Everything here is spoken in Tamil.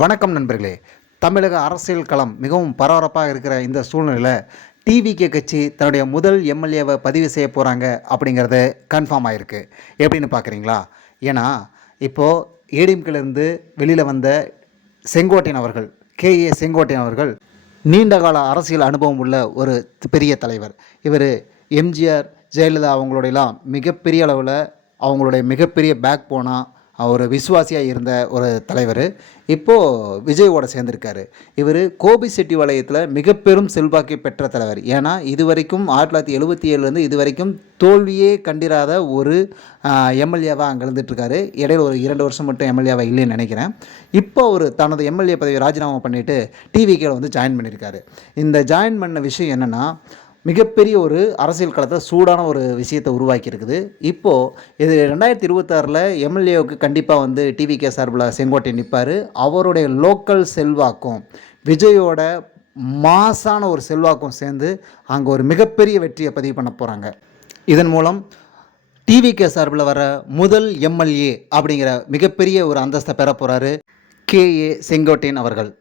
வணக்கம் நண்பர்களே. தமிழக அரசியல் களம் மிகவும் பரபரப்பாக இருக்கிற இந்த சூழ்நிலையில் டிவிகே கட்சி தன்னுடைய முதல் எம்எல்ஏவை பதிவு செய்ய போகிறாங்க அப்படிங்கிறது கன்ஃபார்ம் ஆகிருக்கு. எப்படின்னு பார்க்குறீங்களா? ஏன்னா இப்போது ஏடிஎம்கேலேருந்து வெளியில் வந்த செங்கோட்டையன் அவர்கள், செங்கோட்டையன் அவர்கள் நீண்டகால அரசியல் அனுபவம் உள்ள ஒரு பெரிய தலைவர். இவர் எம்ஜிஆர், ஜெயலலிதா அவங்களுடையலாம் மிகப்பெரிய அளவில் அவங்களுடைய மிகப்பெரிய பேக் போனால் அவர் விசுவாசியாக இருந்த ஒரு தலைவர். இப்போது விஜயோட சேர்ந்திருக்காரு. இவர் கோபிச்செட்டிப்பாளையத்தில் மிக பெரும் செல்வாக்கு பெற்ற தலைவர். ஏன்னா இதுவரைக்கும் 1977 இதுவரைக்கும் தோல்வியே கண்டிராத ஒரு எம்எல்ஏவாக அங்கே இருந்துகிட்ருக்காரு. இடையில ஒரு 2 வருஷம் மட்டும் எம்எல்ஏவாக இல்லைன்னு நினைக்கிறேன். இப்போ அவர் தனது எம்எல்ஏ பதவியை ராஜினாமா பண்ணிவிட்டு டிவிகேல வந்து ஜாயின் பண்ணியிருக்காரு. இந்த ஜாயின் பண்ண விஷயம் என்னென்னா, மிகப்பெரிய ஒரு அரசியல் களத்தில் சூடான ஒரு விஷயத்தை உருவாக்கியிருக்குது. இப்போது இது 2026 எம்எல்ஏவுக்கு கண்டிப்பாக வந்து டிவிகே சார்பில் செங்கோட்டையன் நிற்பார். அவருடைய லோக்கல் செல்வாக்கும் விஜயோட மாசான ஒரு செல்வாக்கும் சேர்ந்து அங்கே ஒரு மிகப்பெரிய வெற்றியை பதிவு பண்ண போகிறாங்க. இதன் மூலம் டிவிகே சார்பில் வர முதல் எம்எல்ஏ அப்படிங்கிற மிகப்பெரிய ஒரு அந்தஸ்தை பெற போகிறாரு செங்கோட்டையன் அவர்கள்.